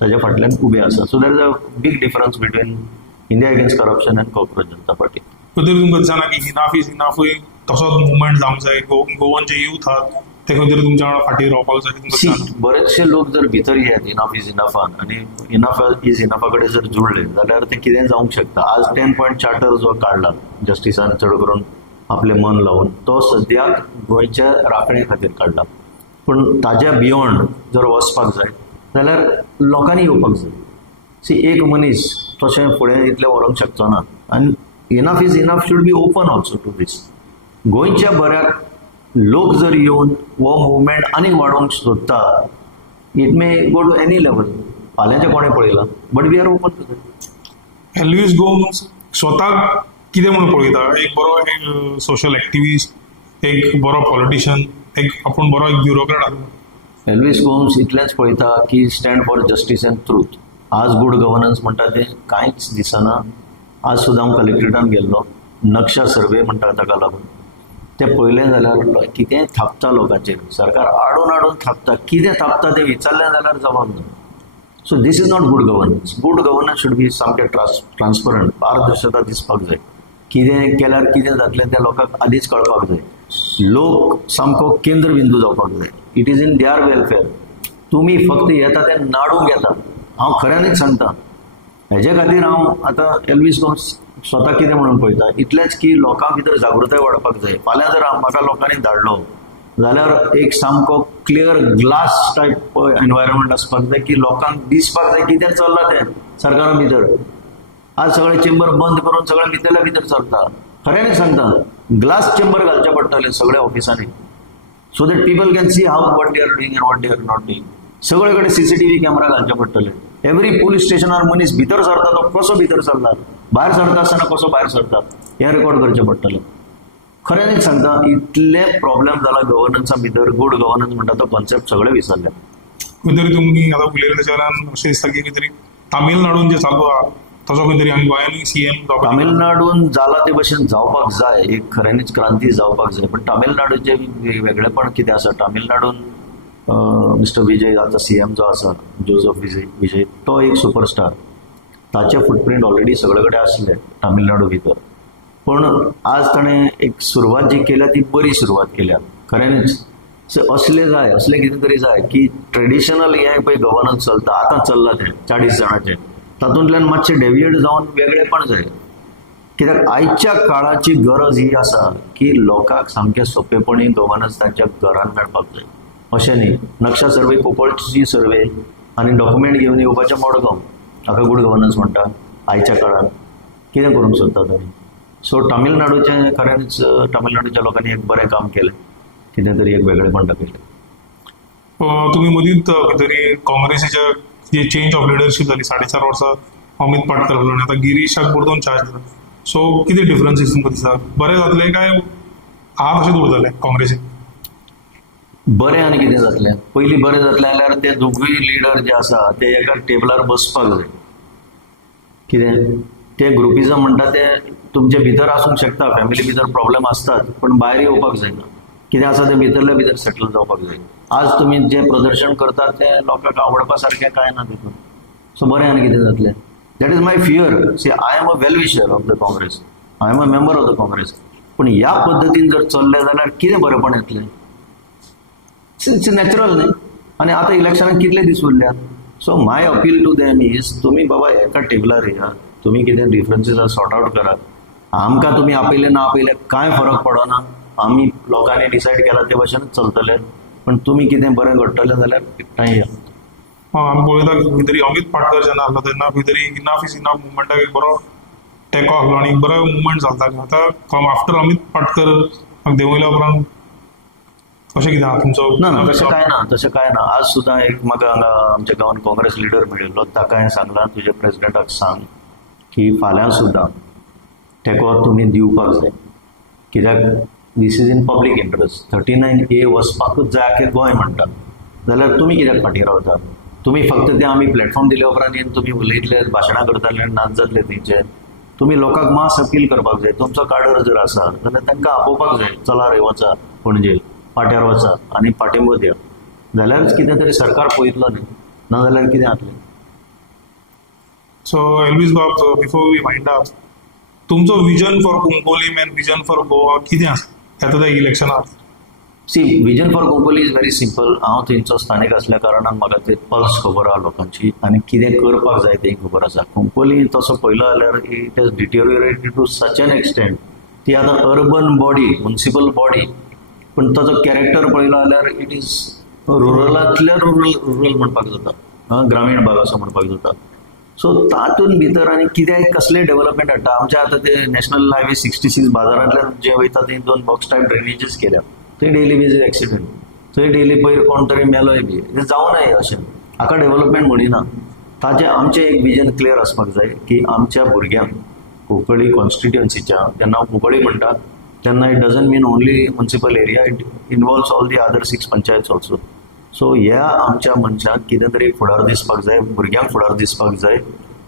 ताच्या फाटल्यान उबे आसा. So there is a big difference between India against corruption and cockroach Janata party. तरी तुमकां दिसना की इनाफ इज इनाफूय तसोच मुवमेंट जावंक जाय? गोवन जे यूथ आहात ते खंय तरी तुमच्या वांगडा फाटीं रावपाक जाय तुमकां दिसना? बरेचशे लोक जर भितर येत इनाफ इज इनाफान आनी इनाफ इज इनाफा कडेन जर जुळले जाल्यार ते कितें जावंक शकता. आज 10 पॉयंट चार्टर जो काडला जस्टिसान चड करून आपले मन लावून, तो सद्याक गोंयच्या राखणे खातीर काडला. पूण ताज्या बियॉन्ड जर वचपाक जाय जाल्यार लोकांनी येवपाक जाय. सी एक मनीस तशें फुडें इतलें व्हरूंक शकचो ना. आनी enough is enough should be open also to this. गोंयच्या बऱ्याक लोक जर येवन हो मुवमेंट आनीक वाडोवंक सोदता, it may go to any level. फाल्यांचे कोणें पळयलां, but we are open to that. Elvis Gomes स्वताक कितें म्हणून पळयता? एक बरो एक सोशल एक्टिविस्ट, एक बरो पॉलिटिशियन, एक आपूण बरो एक ब्युरोक्रेट आसा. एल्वीस गोम्स इतलेंच पळयता की stand for justice and truth. आज गुड गव्हर्नन्स म्हणटा तें कांयच दिसना. आज सुद्दां हांव कलेक्ट्रेटान गेल्लो, नक्षा सर्वे म्हणटा ताका लागून. तें पळयलें जाल्यार कितेंय थापता लोकांचेर, सरकार आडून आडून थापता, कितें थापता तें विचारलें जाल्यार जबाब ना. So this is not good governance. Good governance should be सामकें ट्रान्सपरंट, पारदर्शकता दिसपाक जाय. कितें केल्यार कितें जातलें तें लोकांक आदींच कळपाक जाय. लोक सामको केंद्रबिंदू जावपाक जाय. It is in their welfare. तुमी फक्त येता तें नाडूंक येता. हांव खऱ्यांनीच सांगता, हेजे खातीर हांव आतां एल्वीस स्वता कितें म्हणून पळयता, इतलेंच की लोकां भितर जागृताय वाडपाक जाय. फाल्यां जर म्हाका लोकांनी धाडलो जाल्यार एक सामको क्लियर ग्लास टायप एनवायरमेंट आसपाक जाय, की लोकांक दिसपाक जाय कितें चल्लां तें सरकारा भितर. आज सगळे चेंबर बंद करून सगळे भितरल्या भितर चलता. खऱ्यांनीच सांगता, ग्लास चेंबर घालचे पडटले सगळ्या ऑफिसांनी, so that people can see how what they are doing and what they are not doing. सगळे कडेन सीसीटीव्ही कॅमेरा घालचे पडटले. एव्हरी पोलीस स्टेशनार मनीस भितर सरता तो कसो भितर सरला, भायर सरता आसतना कसो भायर सरता, हें रेकॉर्ड करचें पडटलें. खऱ्यांनीच सांगता, इतले प्रॉब्लेम जाला गव्हर्नन्सा भितर. गुड गव्हर्नन्स म्हणटा तो कॉन्सेप्ट सगळे विसरले. खंय तरी तुमी आतां उलयले तेच्या वेल्यान अशें दिसता की खंय तरी तामिळनाडून जे चालू आहा तसो खंय तरी आमी गोंयांनी सीएम जावपाक तामिळनाडून जाला ते भशेन जावपाक जाय, एक खऱ्यांनीच क्रांती जावपाक जाय. पण तामिळनाडूचे वेगळेपण कितें आसा, तामिळनाडून मिस्टर विजय आतां सीएम जो आसा, जोझफ विजय तो एक सुपरस्टार. ताचे फुटप्रिंट ऑलरेडी सगळे कडेन आसले तामिळनाडू भितर. पण आज ताणें एक सुरवात जी केल्या ती बरी सुरवात केल्या खऱ्यांनीच. असले जाय, असले कितें तरी जाय की ट्रेडिशनल हें पळय गव्हर्नन्स चलता, आतां चल्लां तें 40 जाणांचें, तातूंतल्यान मातशें डेविएट जावन वेगळेपण जाय. कित्याक आयच्या काळाची गरज ही आसा की लोकांक सामकें सोंपेपणी गव्हर्नन्स तांच्या घरांत मेळपाक जाय. अशें न्ही नक्षा सर्वे, कोपळची सर्वे आनी डॉक्युमेंट घेवन येवपाचें मडगांव, हाका गुड गव्हर्नन्स म्हणटा आयच्या काळात. कितें करूंक सोदता ताणी. सो तामिळनाडूचें खऱ्यांनीच तामिळनाडूच्या लोकांनी एक बरें काम केलें, कितें तरी एक वेगळेपण दाखयलें. तुम्ही मदींच खंय तरी काँग्रेसीच्या जी चेंज ऑफ लिडरशीप जाली 4.5 वर्सां अमित पाटकर हलो आनी आतां गिरीशाक परतून चार्ज दिला. सो कितें डिफरन्सीस तुमकां दिसता? बरें जातलें काय आहा तशेंच उरतलें काँग्रेसीन? बरें आनी कितें जातलें? पयलीं बरें जातलें जाल्यार ते दोगूय लिडर जे आसा ते एका टेबलार बसपाक जाय. कितें ते ग्रुपिजम म्हणटा ते तुमचे भितर आसूंक शकता, फॅमिली भितर प्रॉब्लेम आसतात, पण भायर येवपाक जायना. कितें आसा तें भितरल्या भितर सेटल जावपाक जाय. आज तुमी जे प्रदर्शन करतात ते लोकांक आवडपा सारकें कांय ना तितून. सो बरें आनी कितें जातलें? That is my fear. See, I am a well wisher of the Congress, I am a member of the Congress. पण ह्या पद्दतीन जर चल्लें जाल्यार कितें बरेंपण येतलें? इट्स नॅचरल न्ही. आनी आतां इलेक्शनाक कितले दीस उरल्यात. So my appeal to them is, तुमी बाबा एका टेबलार या, तुमी कितें डिफरन्सीस सॉर्ट आउट करात. आमकां तुमी आपयले ना आपयले कांय फरक पडना. आमी लोकांनी डिसायड केला ते भशेनच चलतले. पण तुमी कितें बरें घडटलें जाल्यार एकठांय या. आमी पळयता खंय तरी अमित पाटकर जेन्ना आहलो तेन्ना खंय तरी इनाफ इज इनाफ मुवमेंटाक एक बरो तेंको आहलो आनी एक बरो मुवमेंट जातालो. आतां आफ्टर अमित पाटकर देंवयल्या उपरांत अशें कितें आहा तुमचो? ना ना तशें कांय ना. आज सुद्दां एक म्हाका हांगा आमच्या गांवांत काँग्रेस लिडर मेळिल्लो, ताका हांवें सांगलां तुज्या प्रेसिडेंटाक सांग की फाल्यां सुद्दां तेंको तुमी दिवपाक जाय. कित्याक this is in public interest. 39A वचपाकूच जाय आख्खें गोंय म्हणटा. जाल्यार तुमी कित्याक फाटीं रावता? तुमी फक्त ते आमी प्लॅटफॉर्म दिल्या उपरांत येवन तुमी उलयतले, भाशणां करताले, नाच जातले तेंचे. तुमी लोकांक मास अपील करपाक जाय. तुमचो काडर जर आसा जाल्यार तांकां आपोवपाक जाय, चला रे वचा पणजे, पाट्यार वचा आनी पाठिंबो दिया. जाल्यारच कितें तरी सरकार पळयतलो न्ही, नाजाल्यार कितें जातलें? सो एल्वीस बाब, बिफोर वी वाइंड अप, तुमचो vision for Cuncolim and vision for Goa कितें आसा येता त्या इलेक्शनार? See, vision for Cuncolim is very simple. हांव थंयचो स्थानीक असल्या कारणान म्हाका ते पल्स खबर आहा लोकांची आनी कितें करपाक जाय तें खबर आसा. कुंकोली तसो पळयलो जाल्यार it has deteriorated to such an extent. ती आतां अर्बन बॉडी, म्युनिसिपल बॉडी, पण ताचो कॅरेक्टर पळयलो जाल्यार इट इज रुरलांतल्या रुरल म्हणपाक जाता, ग्रामीण भाग असो म्हणपाक जाता. सो तातूंत भितर आनी कितें कसलें डेव्हलपमेंट हाडटा. आमच्या आतां ते नॅशनल हायवे 66 बाजारांतल्यान जे वयता थंय 2 बॉक्स टायप ड्रेनेजीस केल्या. थंय डेली बेजीस एक्सिडेंट, थंय डेली पयर कोण तरी मेलोय बी. तें जावं नये अशें. हाका डेव्हलपमेंट म्हणिना. ताचें आमचें एक विजन क्लियर आसपाक जाय की आमच्या भुरग्यांक कुंकळी कॉन्स्टिट्युएन्सीच्या, जेन्ना हांव कुंकळी म्हणटा तेन्ना it doesn't mean only municipal area, it involves all the other 6 panchayat also. So ह्या आमच्या मनशाक कितें तरी फुडार दिसपाक जाय, भुरग्यांक फुडार दिसपाक जाय.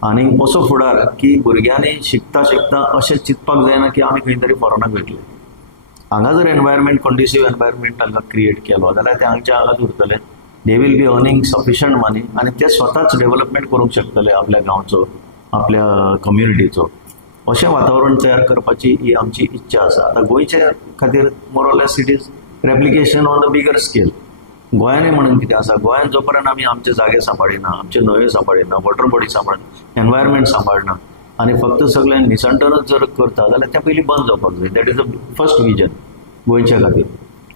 आनी असो फुडार की भुरग्यांनी शिकता अशें चिंतपाक जायना की आमी खंय तरी फॉरेनाक वयतले. हांगा जर एनवायरमेंट कंड्युसिव्ह एनवायरमेंट तांकां क्रिएट केलो जाल्यार ते हांगच्या हांगाच उरतले. They will be earning sufficient money आनी ते स्वताच डेव्हलपमेंट करूंक शकतले आपल्या गांवचो, आपल्या कम्युनिटीचो. अशें वातावरण तयार करपाची ही आमची इच्छा आसा. आतां गोंयच्या खातीर more or less it is replication on the bigger scale. गोंयानूय म्हणून कितें आसा, गोंयान जो पर्यंत आमी आमचे जागे सांबाळिना, आमचे न्हंयो सांबाळिना, वॉटर बॉडी सांबाळना, एनवायरमेंट सांबाळना आनी फक्त सगळें निसंटनच जर करता जाल्यार तें पयलीं बंद जावपाक जाय. That is the first vision गोंयच्या खातीर.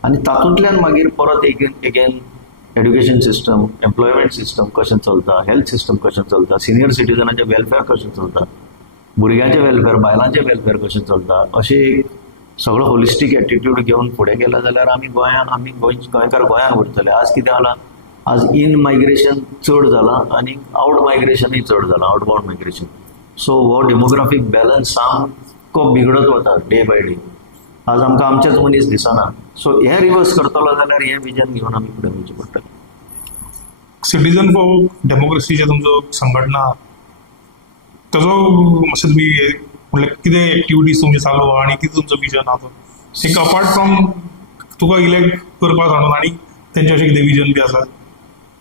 आनी तातूंतल्यान मागीर परत again education system, employment system कशें चलता, हेल्थ सिस्टम कशें चलता, सिनियर सिटीजनाचें वेलफेअर कशें चलता, भुरग्यांचें वेलफेअर, बायलांचें वेलफेअर कशें चलता, अशें एक सगळो होलिस्टीक एटिट्यूड घेवन फुडें गेला जाल्यार आमी गोंयकार गोंयान उरतले. आज कितें जालां, आज इन मायग्रेशन चड जालां आनी आउट मायग्रेशनूय चड जालां, आउटबाउंड मायग्रेशन. सो हो डेमोग्राफीक बॅलन्स सामको बिगडत वता डे बाय डे. आज आमकां आमचेच मनीस दिसना. सो हें रिवर्स करतलो जाल्यार हें विजन घेवन आमी फुडें वचचें पडटलें. सिटीजन फॉर डेमोक्रेसीचे तुमचो संघटना आहा, ताजो मातशें तुमी म्हणल्यार कितें एक्टिविटीज तुमचे चालू आहा आनी कितें तुमचो विजन आहा तो? एक अपार्ट फ्रॉम तुका इलेक्ट करपा सोडून आनी तेंचे अशें कितें विजन बी आसा?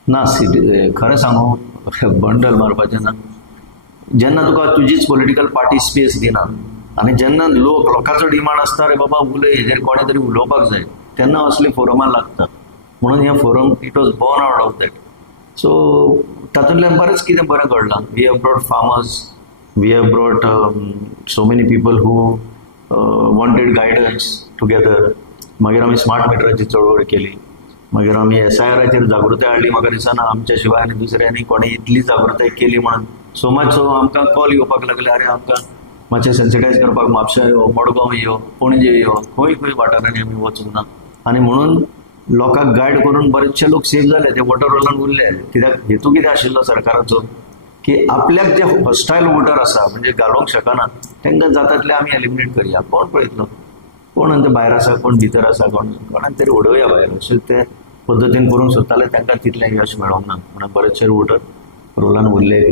ना, खरें सांगू बंडल मारपाचें ना. जेन्ना तुका तुजीच पॉलिटिकल पार्टी स्पेस दिना आनी जेन्ना लोकांचो डिमांड आसता रे बाबा उलय, हेजेर कोणें तरी उलोवपाक जाय, तेन्ना असले फोरमां लागता. म्हणून हे forum it was born out of that. So तातूंतल्यान बरेंच कितें बरें घडलां. We have brought farmers, we have brought so many people who wanted guidance together. मागीर आमी स्मार्ट मिटराची चळवळ केली. मागीर आमी SIRाचेर जागृताय हाडली. म्हाका दिसना आमच्या शिवाय आनी दुसऱ्यांनी कोणें इतली जागृताय केली म्हणून. सो मच सो आमकां कॉल येवपाक लागले, अरे आमकां मातशें सेन्सिटायज करपाक म्हापशा यो, मडगांव यो, पणजे यो, खंय खंय वाठारांनी आमी वचूंक ना. आनी म्हणून लोकांक गायड करून बरेचशे लोक सेफ जाले, ते वॉटर रोलान उरले. कित्याक हेतू कितें आशिल्लो सरकाराचो की आपल्याक जे हॉस्टायल वोटर आसा म्हणजे घालूंक शकना तांकां जाता तितले आमी एलिमिनेट करया. कोण पळयतलो, कोण ते भायर आसा, कोण भितर आसा, कोणाक तरी उडोवया भायर, अशें ते पद्दतीन करूंक सोदताले. तांकां तितलें यश मेळोंक ना म्हणून बरेचशे वोटर रोलान उरले.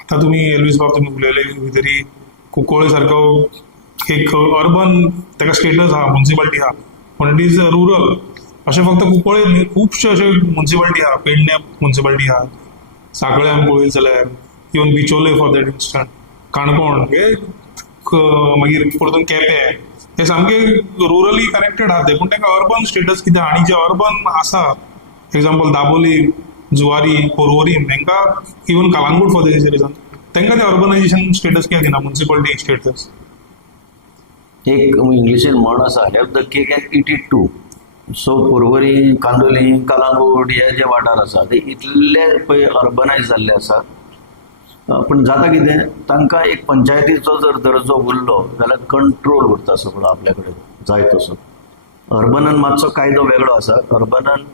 आतां तुमी एल्वीस बाब तुमी उलयले खंय कुंकळ्ळे सारको एक अर्बन ताका स्टेटस आहा, म्युन्सिपालिटी आहा, पण इट इज रुरल. अशें फक्त कुंकळ्ळे न्ही, खुबशे अशे म्युन्सिपालिटी आहा. पेडणे म्युन्सिपालिटी आहा, सांकळे आमी पळयत जाल्यार, even Bicholim for that instant, Canacona, हे मागीर परतून केपें, हे सामके रुरली कनेक्टेड आहात ते, पूण तांकां अर्बन स्टेटस कितें आनी जे अर्बन आसा, एक्झाम्पल दाबोली, जुवारी, पोरवोरीम, तांकां even Calangute for that reason तांकां ते अर्बनायझेशन स्टेटस कित्याक दिना, म्युन्सिपालिटी स्टेटस? एक इंग्लिशीन म्हण आसा, have the cake and eat it too. So Porvorim, Candolim, Calangute हे जे वाठार आसा ते इतले पळय अर्बनायज जाल्ले आसा. पण जाता कितें, तांकां एक पंचायतीचो जर दर्जो उरलो जाल्यार कंट्रोल उरता सगळो आपल्या कडेन जाय तसो. अर्बनान मातसो कायदो वेगळो आसा. अर्बनान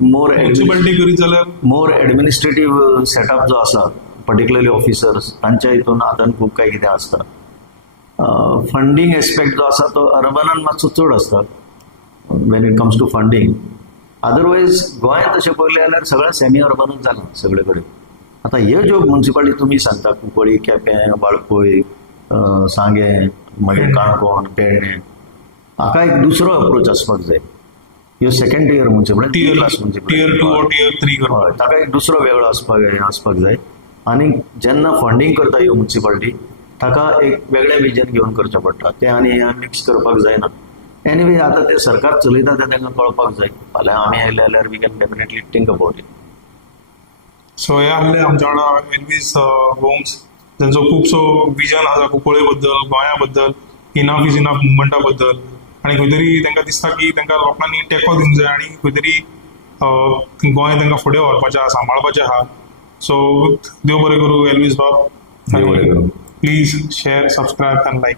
म्युन्सिपालिटी करीत जाल्यार मोर एडमिनिस्ट्रेटीव सेटअप जो आसा, पर्टिक्युलरली ऑफिसर्स, तांच्या हितून आतां खूब काय कितें आसता. फंडींग एस्पेक्ट जो आसा तो अर्बनान मातसो चड आसता when it comes to funding. Otherwise गोंयांत तशें पळयलें जाल्यार सगळें सेमी अर्बनूच जालां सगळे कडेन. आतां ह्यो ज्यो म्युन्सिपालिटी तुमी सांगता, कुंकळ्ळी, केपें, वाळपय, सांगें, मागीर काणकोण, पेडणे, हाका एक दुसरो अप्रोच आसपाक जाय. ह्यो सेकंड टियर म्युन्सिपालिटी, टियर 2 और टियर 3 करपाक, ताका एक दुसरो वेगळो आसपाक जाय. आनी जेन्ना फंडींग करता ह्यो म्युन्सिपालिटी ताका एक वेगळें विजन घेवन करचें पडटा. तें आनी मिक्स करपाक जायना. एनिवे आतां ते सरकार चलयता तें तांकां कळपाक जाय. फाल्यां आमी आयले जाल्यार we can definitely think about it. So हे आहले आमच्या वांगडा एल्वीस होम्स, तांचो खुबसो विजन आसा कुंकळ्ळे बद्दल, गोंया बद्दल, इनफ इज इनफ मुवमेंटा बद्दल. आनी खंय तरी तांकां दिसता की तांकां लोकांनी तेंको दिवंक जाय आनी खंय तरी गोंय तांकां फुडें व्हरपाचें आहा, सांबाळपाचें आहा. सो देव बरें करूं एल्वीस बाब. देव बरें करूं. Please share, subscribe and like.